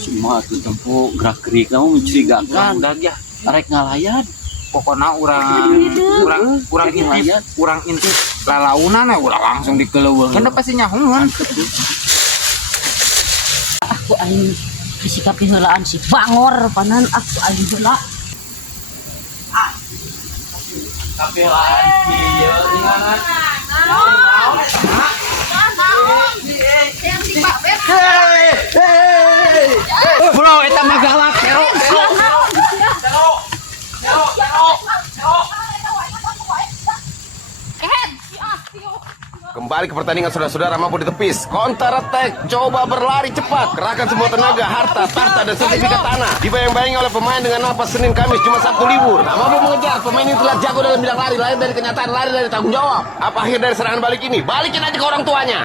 Semua tuh tempo gerak-gerik kamu mencurigakan. Udah ya. Arek ngalayan. Pokoknya urang intip lalaunan udah langsung dikeleuweung. Kan pasti nyahungan. Aku aing disikapi heulaan si Bangor panan aku aing heula. Tapi lain kieu dengan bro, eta mah galak. Kembali ke pertandingan saudara-saudara, mampu ditepis. Counter attack, coba berlari cepat. Kerahkan semua tenaga, harta, tahta, dan sertifikat tanah. Dibayang-bayangi oleh pemain dengan napas Senin Kamis, cuma Sabtu libur. Tak mampu mengejar, pemain ini telah jago dalam bidang lari. Lari dari kenyataan, lari dari tanggung jawab. Apa akhir dari serangan balik ini? Balikin aja ke orang tuanya.